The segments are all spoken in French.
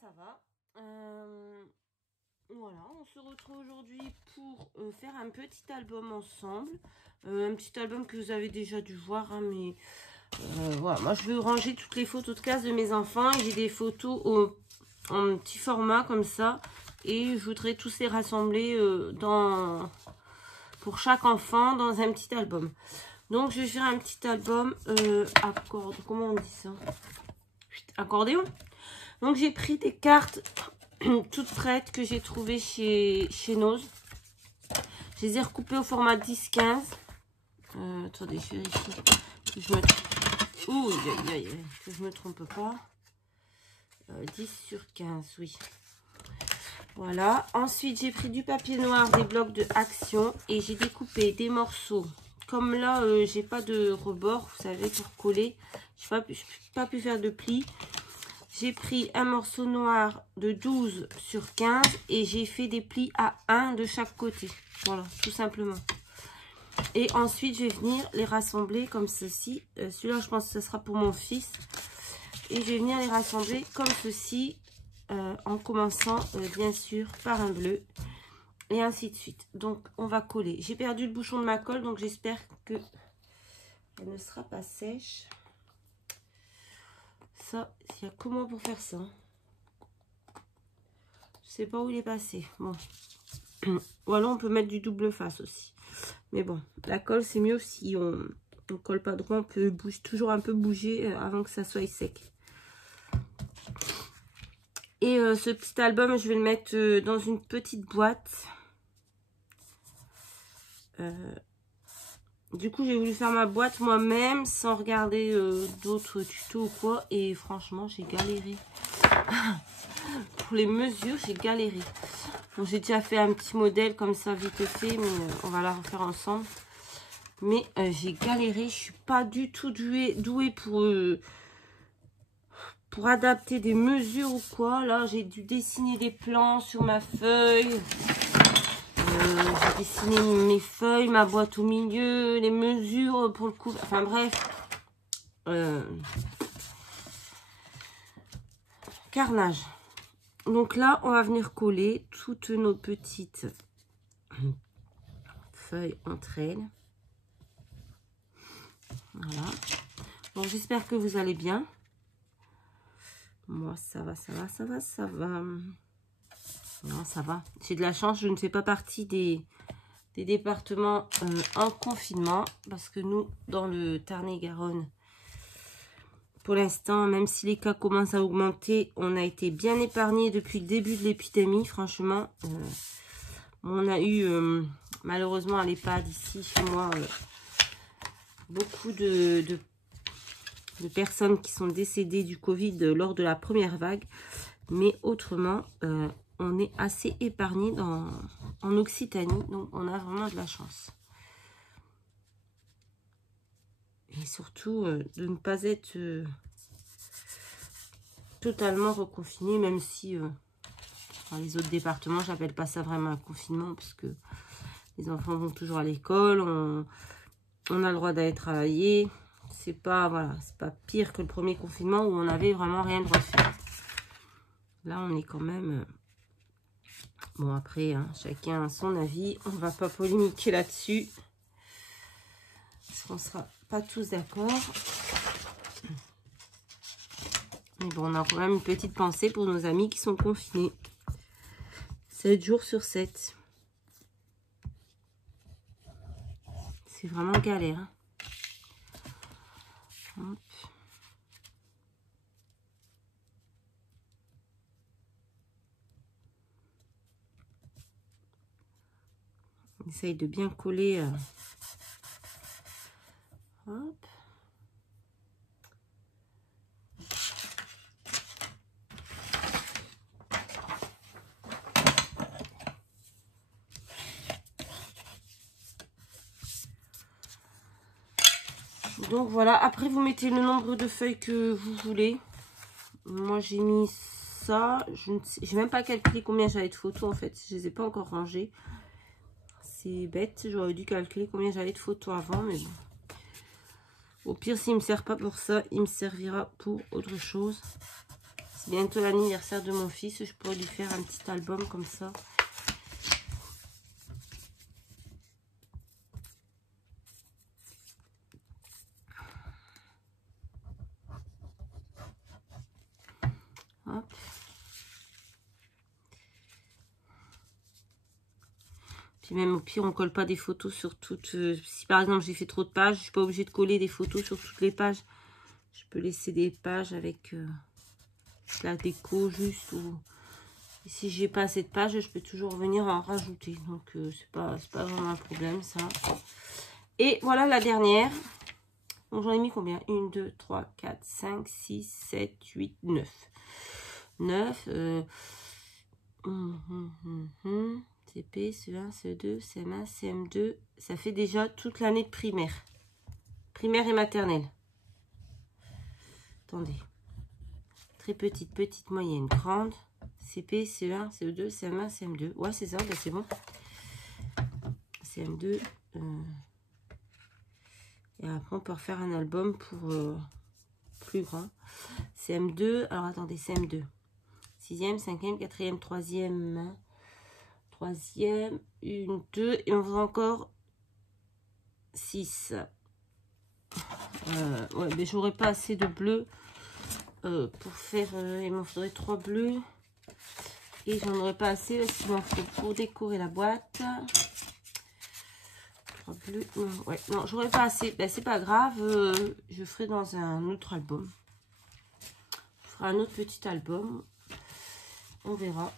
ça va. Voilà, on se retrouve aujourd'hui pour faire un petit album ensemble. Un petit album que vous avez déjà dû voir, hein, mais voilà, moi je vais ranger toutes les photos de classe de mes enfants. J'ai des photos en petit format comme ça. Et je voudrais tous les rassembler pour chaque enfant dans un petit album. Donc je vais faire un petit album comment on dit ça? Accordéon. Donc j'ai pris des cartes toutes prêtes que j'ai trouvées chez Nose. Je les ai recoupées au format 10-15. Attendez, je vérifie que je me trompe. Ouh, que je me trompe pas. 10/15, oui. Voilà. Ensuite, j'ai pris du papier noir, des blocs de action et j'ai découpé des morceaux. Comme là, j'ai pas de rebord, vous savez, pour coller. Je n'ai pas pu faire de plis. J'ai pris un morceau noir de 12/15 et j'ai fait des plis à 1 de chaque côté. Voilà, tout simplement. Et ensuite, je vais venir les rassembler comme ceci. Celui-là, je pense que ce sera pour mon fils. Et je vais venir les rassembler comme ceci, en commençant, bien sûr, par un bleu. Et ainsi de suite. Donc, on va coller. J'ai perdu le bouchon de ma colle, donc j'espère que elle ne sera pas sèche. Ça, il y a que moi pour faire ça. Je sais pas où il est passé. Bon. Ou alors, on peut mettre du double face aussi. Mais bon, la colle, c'est mieux si on ne colle pas droit. On peut toujours un peu bouger avant que ça soit sec. Et ce petit album, je vais le mettre dans une petite boîte. Du coup, j'ai voulu faire ma boîte moi-même sans regarder d'autres tutos ou quoi. Et franchement, j'ai galéré. Pour les mesures, j'ai galéré. Bon, j'ai déjà fait un petit modèle comme ça, vite fait, mais on va la refaire ensemble. Mais j'ai galéré. Je suis pas du tout douée pour adapter des mesures ou quoi. Là, j'ai dû dessiner des plans sur ma feuille. J'ai dessiné mes feuilles, ma boîte au milieu, les mesures pour le coup. Enfin bref. Carnage. Donc là, on va venir coller toutes nos petites feuilles entre elles. Voilà. Bon, j'espère que vous allez bien. Moi, ça va. Non, ça va. J'ai de la chance, je ne fais pas partie des départements en confinement. Parce que nous, dans le Tarn-et-Garonne, pour l'instant, même si les cas commencent à augmenter, on a été bien épargné depuis le début de l'épidémie. Franchement, on a eu, malheureusement, à l'EHPAD, ici, chez moi, beaucoup de personnes qui sont décédées du Covid lors de la première vague. Mais autrement, on est assez épargné en Occitanie, donc on a vraiment de la chance. Et surtout, de ne pas être totalement reconfiné, même si dans les autres départements, j'appelle pas ça vraiment un confinement, parce que les enfants vont toujours à l'école, on a le droit d'aller travailler. C'est pas, voilà, c'est pas pire que le premier confinement où on avait vraiment rien le droit de faire. Là, on est quand même... Bon, après, hein, chacun a son avis. On va pas polémiquer là-dessus. Parce qu'on sera pas tous d'accord. Mais bon, on a quand même une petite pensée pour nos amis qui sont confinés. 7 jours sur 7. C'est vraiment galère. Hein. Hop. On essaye de bien coller. Hop. Donc voilà, après vous mettez le nombre de feuilles que vous voulez. Moi j'ai mis ça, je n'ai même pas calculé combien j'avais de photos en fait, je les ai pas encore rangées. C'est bête, j'aurais dû calculer combien j'avais de photos avant, mais bon. Au pire, s'il ne me sert pas pour ça, il me servira pour autre chose. bientôt l'anniversaire de mon fils. Je pourrais lui faire un petit album comme ça. Hop. Puis même au pire, on colle pas des photos sur toutes. Si par exemple j'ai fait trop de pages, je suis pas obligée de coller des photos sur toutes les pages. Je peux laisser des pages avec la déco juste. Ou et si j'ai pas assez de pages, je peux toujours venir en rajouter. Donc c'est pas vraiment un problème ça. Et voilà la dernière. Donc j'en ai mis combien? 1, 2, 3, 4, 5, 6, 7, 8, 9. 9. CP, CE1, CE2, CM1, CM2. Ça fait déjà toute l'année de primaire. Primaire et maternelle. Attendez. Très petite, petite, moyenne, grande. CP, CE1, CE2, CM1, CM2. Ouais, c'est ça, ben c'est bon. CM2. Et après, on peut refaire un album pour plus grand. CM2. Alors, attendez, CM2. 6e, 5e, 4e, 3e. 3e, 1, 2. Et on va encore 6. Ouais, mais j'aurais pas assez de bleu pour faire. Il m'en faudrait 3 bleus. Et j'en aurais pas assez parce qu'il m'en faut pour décorer la boîte. 3 bleus. Non, ouais, non, j'aurais pas assez. Ben, c'est pas grave. Je ferai dans un autre album. Je ferai un autre petit album. On verra.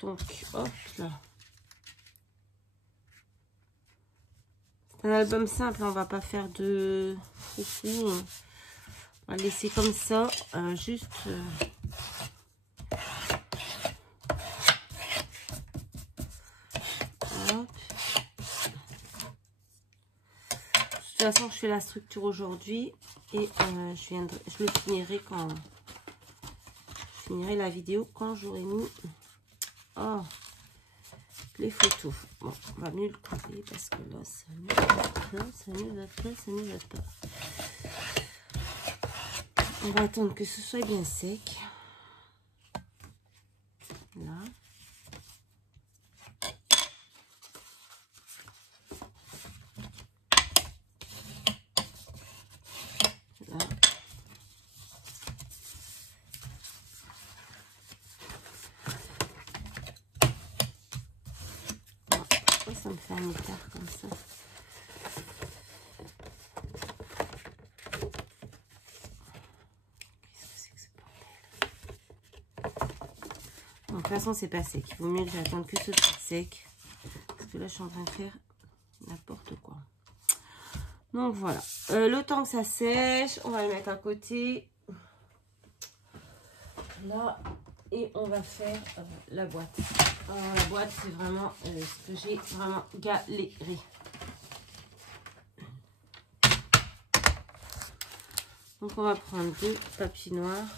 Donc, hop là. C'est un album simple, on va pas faire de foufou. On va laisser comme ça, juste... Hop. De toute façon, je fais la structure aujourd'hui et je le finirai quand... Je finirai la vidéo quand j'aurai mis... Oh, les photos. Bon, on va mieux le couper parce que là, ça ne va pas, ça ne va pas. On va attendre que ce soit bien sec. Là. Là. Pourquoi ça me fait un écart comme ça? De toute façon, c'est pas sec. Il vaut mieux que j'attende que ce soit sec. Parce que là, je suis en train de faire n'importe quoi. Donc, voilà. Le temps que ça sèche, on va le mettre à côté. Là. Et on va faire la boîte. Alors, la boîte, c'est vraiment ce que j'ai vraiment galéré. Donc, on va prendre 2 papiers noirs.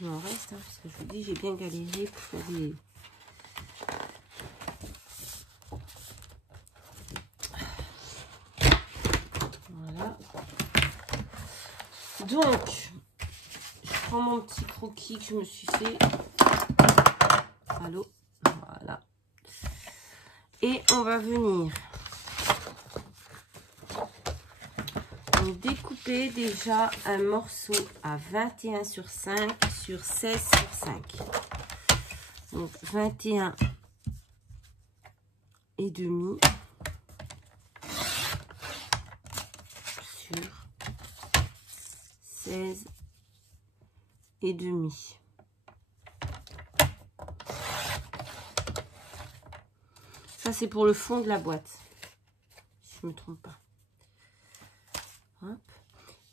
Il m'en reste, hein, parce que je vous dis, j'ai bien galéré pour faire des... Voilà. Donc, je prends mon petit croquis que je me suis fait. Allô, voilà. Et on va venir découper déjà un morceau à 21 sur 5 sur 16 sur 5. Donc 21 et demi sur 16 et demi. Ça c'est pour le fond de la boîte, si je ne me trompe pas. Hop.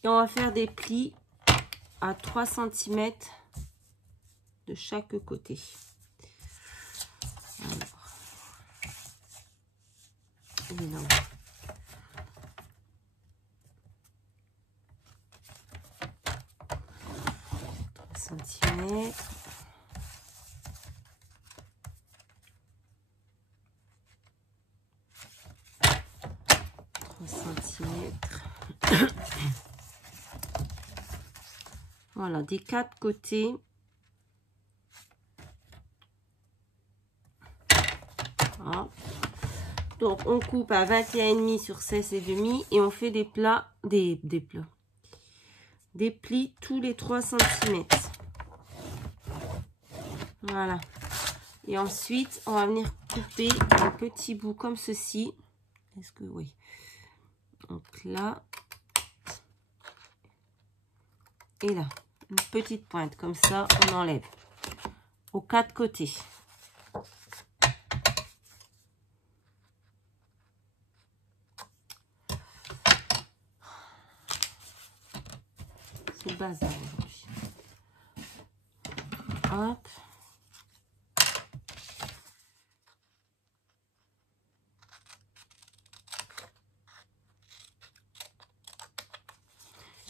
Et on va faire des plis à 3 cm de chaque côté. Alors, il est là. 3 cm. Voilà, des 4 côtés. Voilà. Donc on coupe à 21,5 sur 16,5 et on fait des plats, des plis tous les 3 cm. Voilà. Et ensuite, on va venir couper un petit bout comme ceci. Est-ce que oui? Donc là. Et là. Une petite pointe. Comme ça, on enlève. Aux 4 côtés. C'est le bazar aujourd'hui. Hop.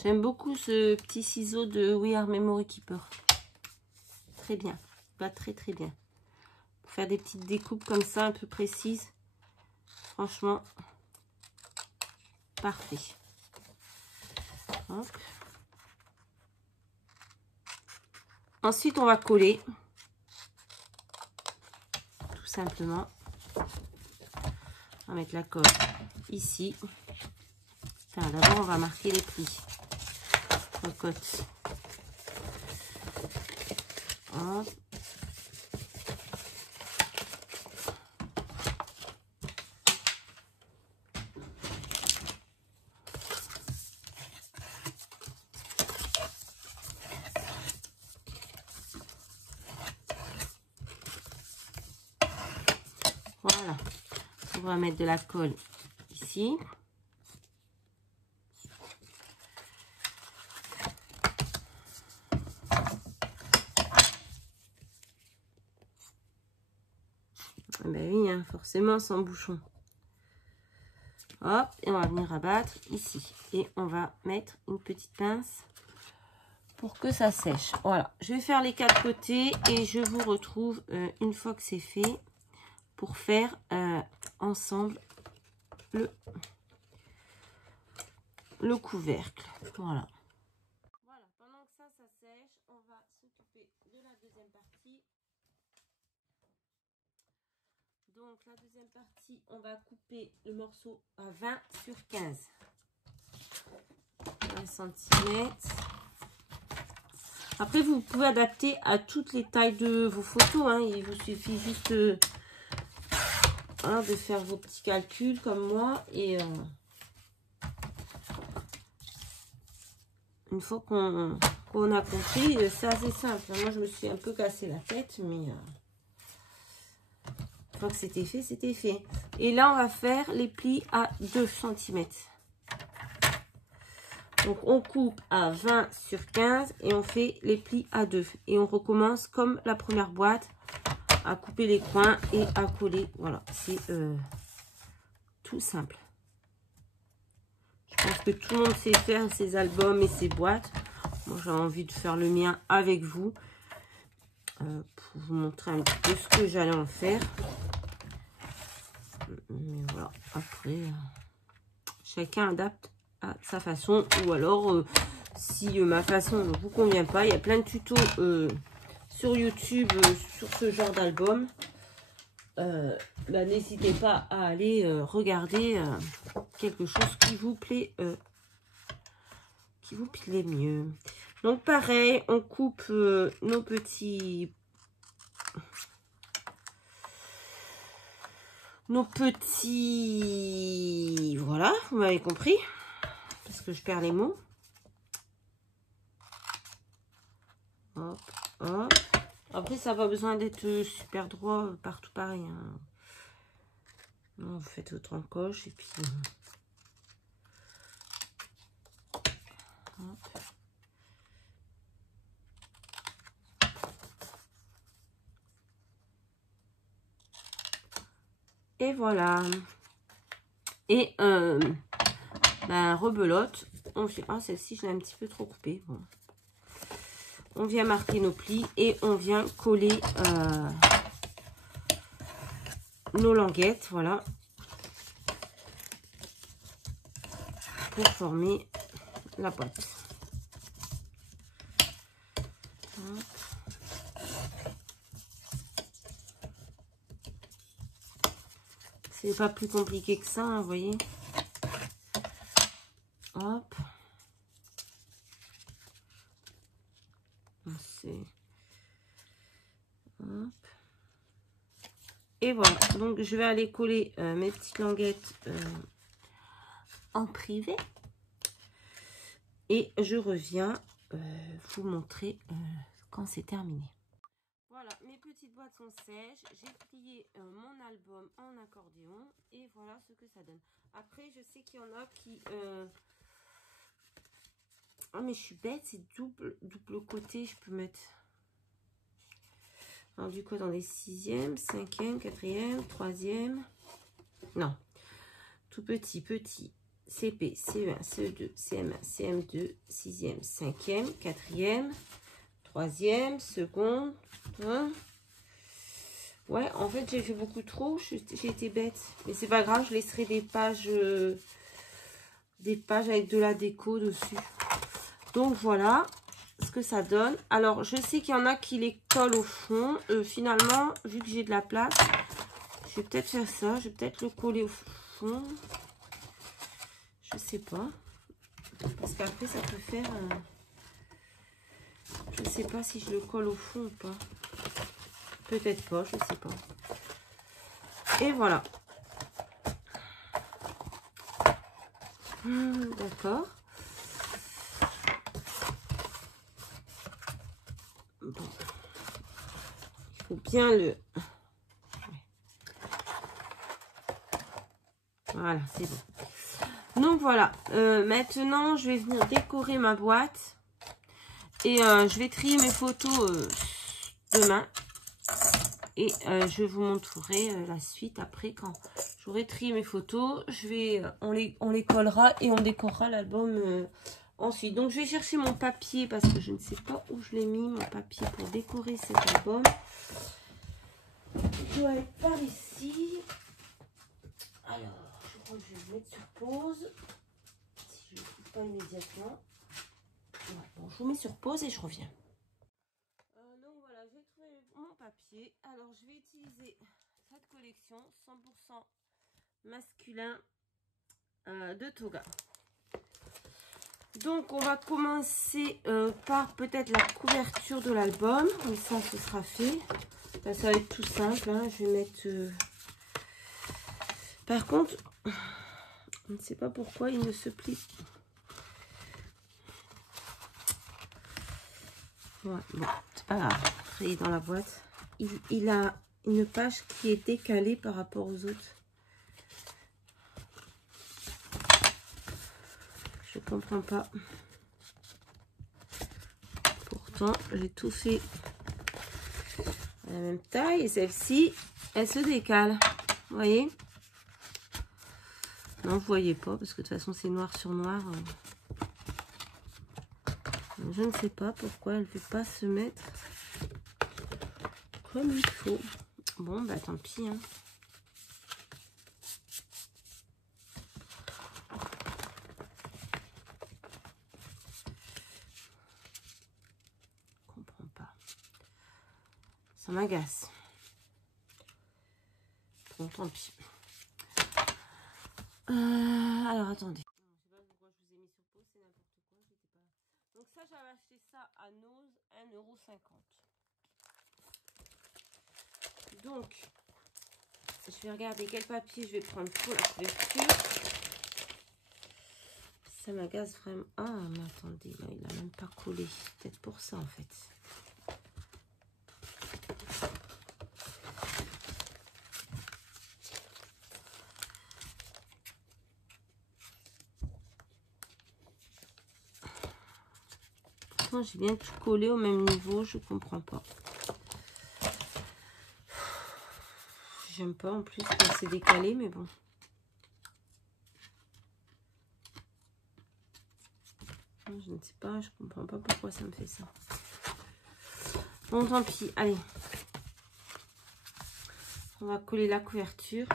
J'aime beaucoup ce petit ciseau de We Are Memory Keeper. Très bien. Va très très bien. Pour faire des petites découpes comme ça, un peu précises. Franchement, parfait. Hop. Ensuite, on va coller. Tout simplement. On va mettre la colle ici. D'abord, on va marquer les plis. Cocotte. Hop. Voilà. On va mettre de la colle ici. Ben oui, hein, forcément sans bouchon. Hop, et on va venir abattre ici. Et on va mettre une petite pince pour que ça sèche. Voilà, je vais faire les 4 côtés et je vous retrouve une fois que c'est fait pour faire ensemble le couvercle. Voilà. Voilà, pendant que ça sèche, on va s'occuper de la deuxième partie. Donc la deuxième partie, on va couper le morceau à 20 sur 15. 20 cm. Après, vous pouvez adapter à toutes les tailles de vos photos. Hein. Il vous suffit juste de faire vos petits calculs comme moi. Et une fois qu'on a compris, c'est assez simple. Moi, je me suis un peu cassé la tête, mais une fois que c'était fait, c'était fait. Et là, on va faire les plis à 2 cm. Donc, on coupe à 20 sur 15 et on fait les plis à 2. Et on recommence comme la première boîte à couper les coins et à coller. Voilà, c'est tout simple. Je pense que tout le monde sait faire ses albums et ses boîtes. Moi, j'ai envie de faire le mien avec vous. Pour vous montrer un petit peu ce que j'allais en faire. Mais voilà, après, chacun adapte à sa façon. Ou alors, si ma façon ne vous convient pas, il y a plein de tutos sur YouTube sur ce genre d'album. N'hésitez pas à aller regarder quelque chose qui vous plaît mieux. Donc pareil, on coupe nos petits voilà, vous m'avez compris, parce que je perds les mots. Hop, hop. Après, ça n'a pas besoin d'être super droit partout pareil. Hein. Non, vous faites votre encoche et puis... Hop. Et voilà. Et rebelote. On vient... Ah, celle-ci, je l'ai un petit peu trop coupée. Bon. On vient marquer nos plis et on vient coller nos languettes, voilà, pour former la boîte. C'est pas plus compliqué que ça, hein, vous voyez. Hop. Hop. Et voilà. Donc, je vais aller coller mes petites languettes en privé. Et je reviens vous montrer quand c'est terminé. Voilà, mes petites boîtes sont sèches. J'ai plié mon album en accordéon. Et voilà ce que ça donne. Après, je sais qu'il y en a qui... Oh, mais je suis bête, c'est double côté. Je peux mettre... Alors, du coup, dans les 6e, 5e, 4e, 3e. Non. Tout petit. CP, CE1, CE2, CM1, CM2, 6e, 5e, 4e, 3e, seconde. Hein. Ouais, en fait, j'ai fait beaucoup trop. J'ai été bête. Mais c'est pas grave, je laisserai des pages avec de la déco dessus. Donc, voilà ce que ça donne. Alors, je sais qu'il y en a qui les collent au fond. Finalement, vu que j'ai de la place, je vais peut-être faire ça. Je vais peut-être le coller au fond. Je sais pas. Parce qu'après, ça peut faire... Je sais pas si je le colle au fond ou pas. Peut-être pas, je sais pas. Et voilà. D'accord. Bon. Il faut bien le... Voilà, c'est bon. Donc voilà. Maintenant, je vais venir décorer ma boîte. Et je vais trier mes photos demain. Et je vous montrerai la suite après quand j'aurai trié mes photos. On les collera et on décorera l'album ensuite. Donc je vais chercher mon papier parce que je ne sais pas où je l'ai mis, mon papier pour décorer cet album. Il doit être par ici. Alors, je crois que je vais le mettre sur pause. Si je ne le trouve pas immédiatement. Ouais, bon, je vous mets sur pause et je reviens. Donc voilà, j'ai trouvé mon papier. Alors, je vais utiliser cette collection 100% masculin de Toga. Donc, on va commencer par peut-être la couverture de l'album. Comme ça, ce sera fait. Là, ça va être tout simple. Hein. Je vais mettre... Par contre, je ne sais pas pourquoi il ne se plie. Ouais, bon, c'est pas grave. Après, il est dans la boîte. Il a une page qui est décalée par rapport aux autres. Je comprends pas. Pourtant, j'ai tout fait à la même taille. Et celle-ci, elle se décale. Vous voyez? Non, vous voyez pas, parce que de toute façon, c'est noir sur noir. Je ne sais pas pourquoi elle ne veut pas se mettre comme il faut. Bon, bah tant pis. Hein. Je comprends pas. Ça m'agace. Bon, tant pis. Alors, attendez. Je sais pas pourquoi je vous ai mis sur pause, c'est n'importe quoi. Pas... Donc ça, j'avais acheté ça à Nose, 1,50 €. Donc, je vais regarder quel papier je vais prendre pour la couverture. Ça m'agace vraiment. Ah, mais attendez, là, il n'a même pas collé. Peut-être pour ça, en fait. Pourtant, j'ai bien tout collé au même niveau. Je comprends pas. J'aime pas en plus quand c'est décalé, mais bon. Je ne sais pas, je comprends pas pourquoi ça me fait ça. Bon, tant pis, allez. On va coller la couverture.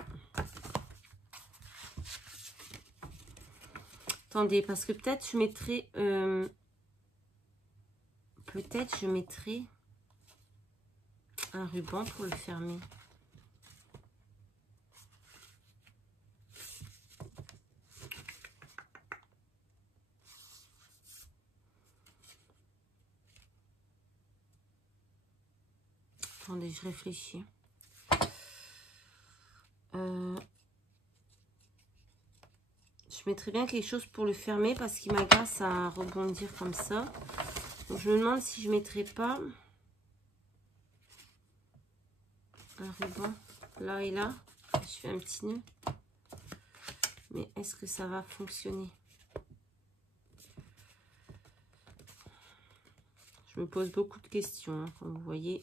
Attendez, parce que peut-être je mettrai peut-être je mettrai un ruban pour le fermer. Attendez, je réfléchis. Je mettrais bien quelque chose pour le fermer parce qu'il m'agace à rebondir comme ça. Donc je me demande si je mettrais pas un ruban là et là. Je fais un petit nœud. Mais est-ce que ça va fonctionner? Je me pose beaucoup de questions, hein, comme vous voyez.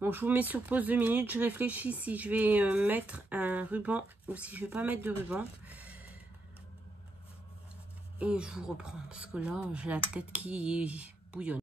Bon, je vous mets sur pause 2 minutes. Je réfléchis si je vais mettre un ruban ou si je vais pas mettre de ruban. Et je vous reprends parce que là, j'ai la tête qui bouillonne.